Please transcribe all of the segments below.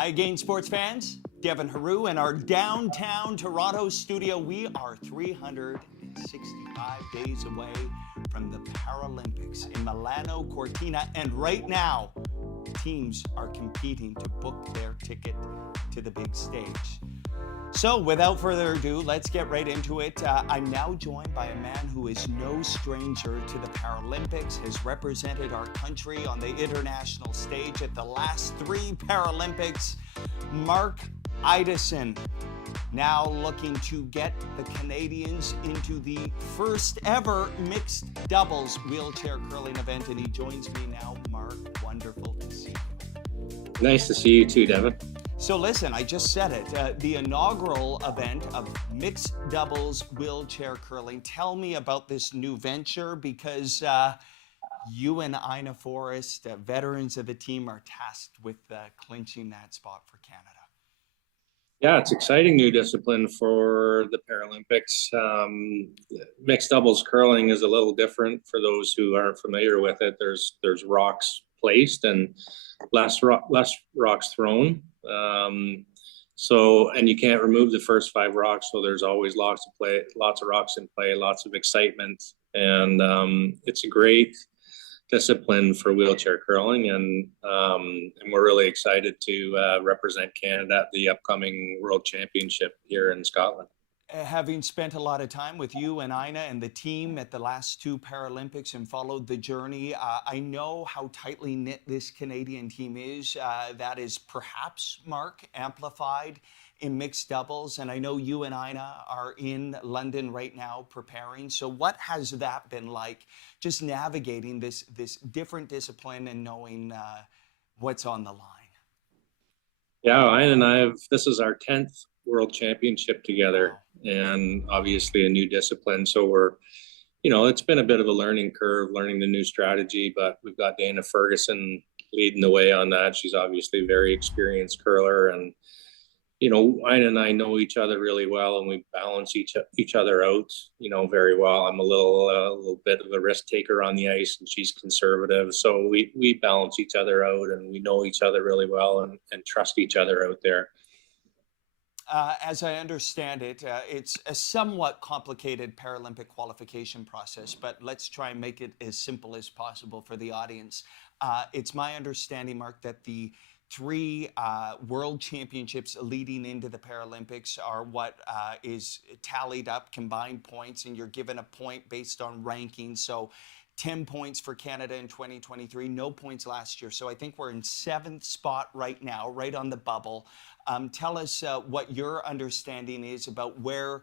Hi again, sports fans. Devin Haru in our downtown Toronto studio. We are 365 days away from the Paralympics in Milano Cortina, and right now, teams are competing to book their ticket to the big stage. So without further ado, let's get right into it. I'm now joined by a man who is no stranger to the Paralympics, has represented our country on the international stage at the last 3 Paralympics. Mark Ideson, now looking to get the Canadians into the first ever mixed doubles wheelchair curling event, and he joins me now. Mark, wonderful to see you. Nice to see you too, Devin. So listen, I just said it, the inaugural event of mixed doubles wheelchair curling. Tell me about this new venture, because you and Ina Forrest, veterans of the team, are tasked with clinching that spot for Canada. Yeah, it's exciting new discipline for the Paralympics. Mixed doubles curling is a little different for those who aren't familiar with it. There's rocks placed and less rocks thrown. And you can't remove the first 5 rocks, so there's always lots of rocks in play, lots of excitement, and it's a great discipline for wheelchair curling, and we're really excited to represent Canada at the upcoming World Championship here in Scotland. Having spent a lot of time with you and Ina and the team at the last 2 Paralympics and followed the journey, I know how tightly knit this Canadian team is. That is perhaps, Mark, amplified in mixed doubles. And I know you and Ina are in London right now preparing. So what has that been like, just navigating this different discipline and knowing what's on the line? Yeah, Ina and this is our 10th World Championship together, and obviously a new discipline. So it's been a bit of a learning curve, learning the new strategy, but we've got Dana Ferguson leading the way on that. She's obviously a very experienced curler, and Ina and I know each other really well, and we balance each other out, very well. I'm a little bit of a risk taker on the ice, and she's conservative. So we balance each other out, and we know each other really well, and trust each other out there. As I understand it, it's a somewhat complicated Paralympic qualification process, but let's try and make it as simple as possible for the audience. It's my understanding, Mark, that the 3 World Championships leading into the Paralympics are what is tallied up, combined points, and you're given a point based on ranking. So 10 points for Canada in 2023, no points last year. So I think we're in 7th spot right now, right on the bubble. Tell us what your understanding is about where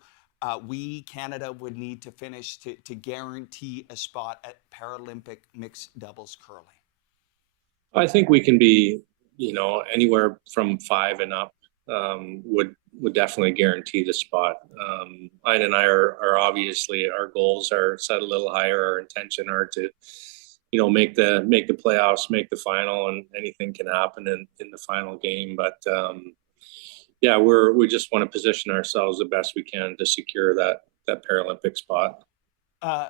we, Canada, would need to finish to guarantee a spot at Paralympic mixed doubles curling. I think we can be, anywhere from 5 and up would definitely guarantee the spot. Ina and I are obviously, our goals are set a little higher. Our intention are to, make the playoffs, make the final, and anything can happen in the final game. But yeah, we just want to position ourselves the best we can to secure that Paralympic spot.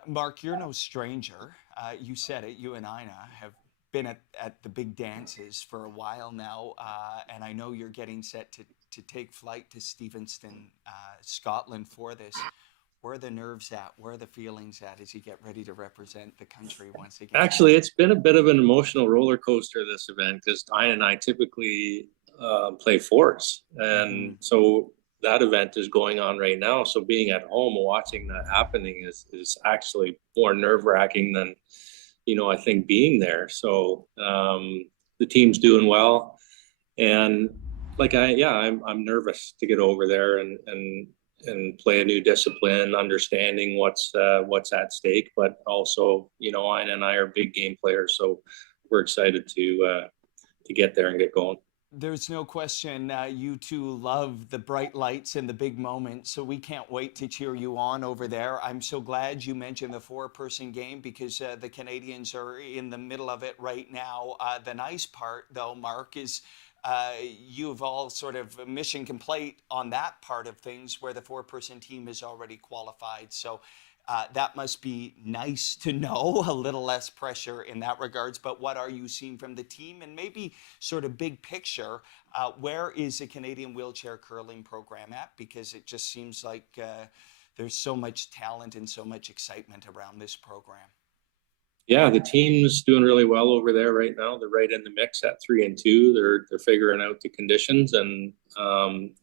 Mark, you're no stranger. You said it. You and Ina have been at the big dances for a while now, and I know you're getting set to take flight to Stevenston, Scotland for this. Where are the nerves at? Where are the feelings at as you get ready to represent the country once again? Actually, it's been a bit of an emotional roller coaster, this event, because Ina and I typically play fours, and so that event is going on right now. So being at home watching that happening is actually more nerve-wracking than I think being there. So the team's doing well, and I'm nervous to get over there and play a new discipline, understanding what's at stake, but also Ina and I are big game players, so we're excited to get there and get going. There's no question you two love the bright lights and the big moments, so we can't wait to cheer you on over there. I'm so glad you mentioned the 4-person game, because the Canadians are in the middle of it right now. The nice part, though, Mark, is you've all sort of mission complete on that part of things, where the 4-person team is already qualified. So That must be nice to know, a little less pressure in that regards. But what are you seeing from the team? And maybe sort of big picture, where is the Canadian wheelchair curling program at? Because it just seems like there's so much talent and so much excitement around this program. Yeah, the team's doing really well over there right now. They're right in the mix at 3-2. They're figuring out the conditions, and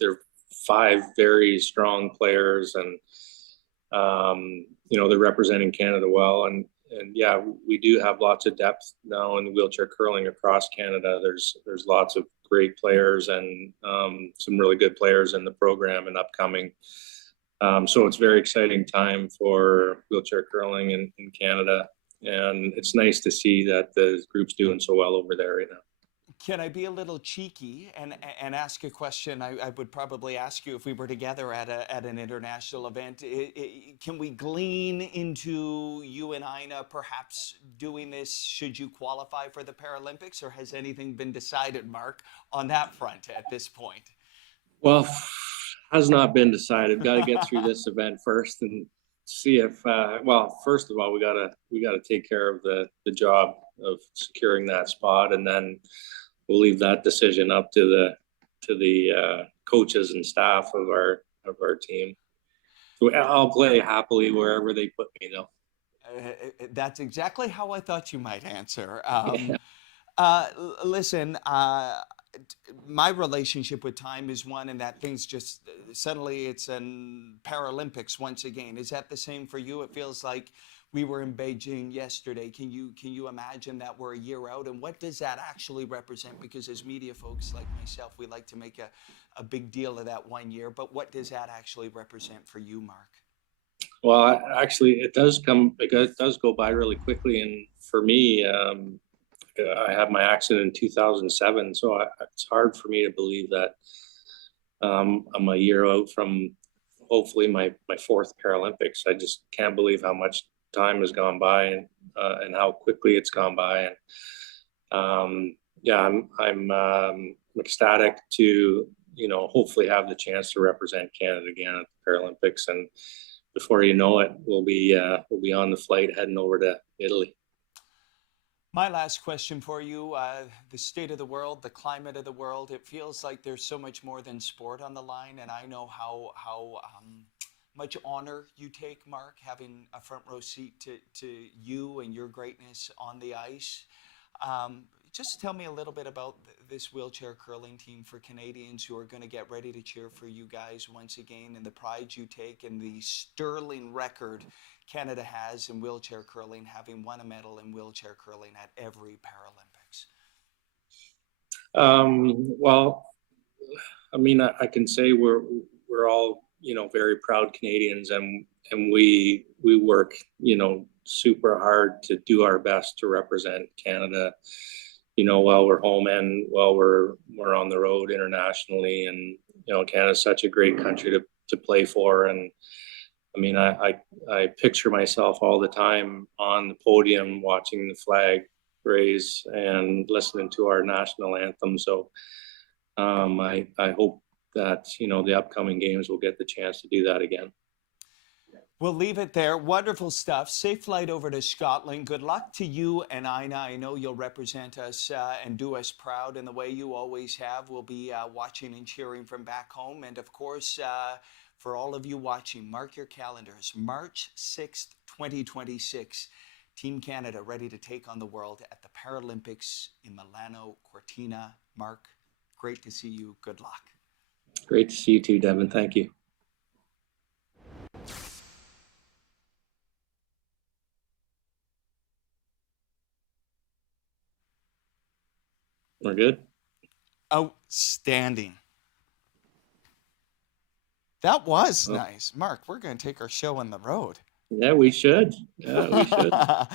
they're 5 very strong players, and they're representing Canada well. And yeah, we do have lots of depth now in wheelchair curling across Canada. There's lots of great players and some really good players in the program and upcoming. So it's a very exciting time for wheelchair curling in Canada. And it's nice to see that the group's doing so well over there right now. Can I be a little cheeky and ask a question I would probably ask you if we were together at an international event? Can we glean into you and Ina perhaps doing this should you qualify for the Paralympics, or has anything been decided, Mark, on that front at this point? Well, has not been decided. Got to get through this event first and see if first of all, we gotta take care of the job of securing that spot, and then we'll leave that decision up to the coaches and staff of our team. So I'll play happily wherever they put me, though. That's exactly how I thought you might answer. Yeah. Listen, my relationship with time is one, and that things just suddenly it's an Paralympics once again. Is that the same for you? It feels like we were in Beijing yesterday. Can you imagine that we're a year out? And what does that actually represent? Because as media folks like myself, we like to make a big deal of that 1 year. But what does that actually represent for you, Mark? Well, actually, it does go by really quickly, and for me, I had my accident in 2007, so it's hard for me to believe that I'm a year out from hopefully my 4th Paralympics. I just can't believe how much time has gone by, and how quickly it's gone by. And yeah, I'm ecstatic to hopefully have the chance to represent Canada again at the Paralympics, and before you know it, we'll be on the flight heading over to Italy. My last question for you, the state of the world, the climate of the world, it feels like there's so much more than sport on the line, and I know how much honor you take, Mark, having a front row seat to you and your greatness on the ice. Just tell me a little bit about this wheelchair curling team for Canadians who are going to get ready to cheer for you guys once again, and the pride you take and the sterling record Canada has in wheelchair curling, having won a medal in wheelchair curling at every Paralympics. Well, I mean, I can say we're all very proud Canadians, and we work super hard to do our best to represent Canada, while we're home and while we're on the road internationally. And Canada's such a great country to play for. And I mean, I picture myself all the time on the podium watching the flag raise and listening to our national anthem. So I hope that the upcoming games will get the chance to do that again. We'll leave it there. Wonderful stuff. Safe flight over to Scotland. Good luck to you and Ina. I know you'll represent us and do us proud in the way you always have. We'll be watching and cheering from back home. And of course, for all of you watching, mark your calendars. March 6th, 2026. Team Canada ready to take on the world at the Paralympics in Milano Cortina. Mark, great to see you. Good luck. Great to see you too, Devin. Thank you. We're good? Outstanding. That was nice. Mark, we're going to take our show on the road. Yeah, we should. Yeah, we should.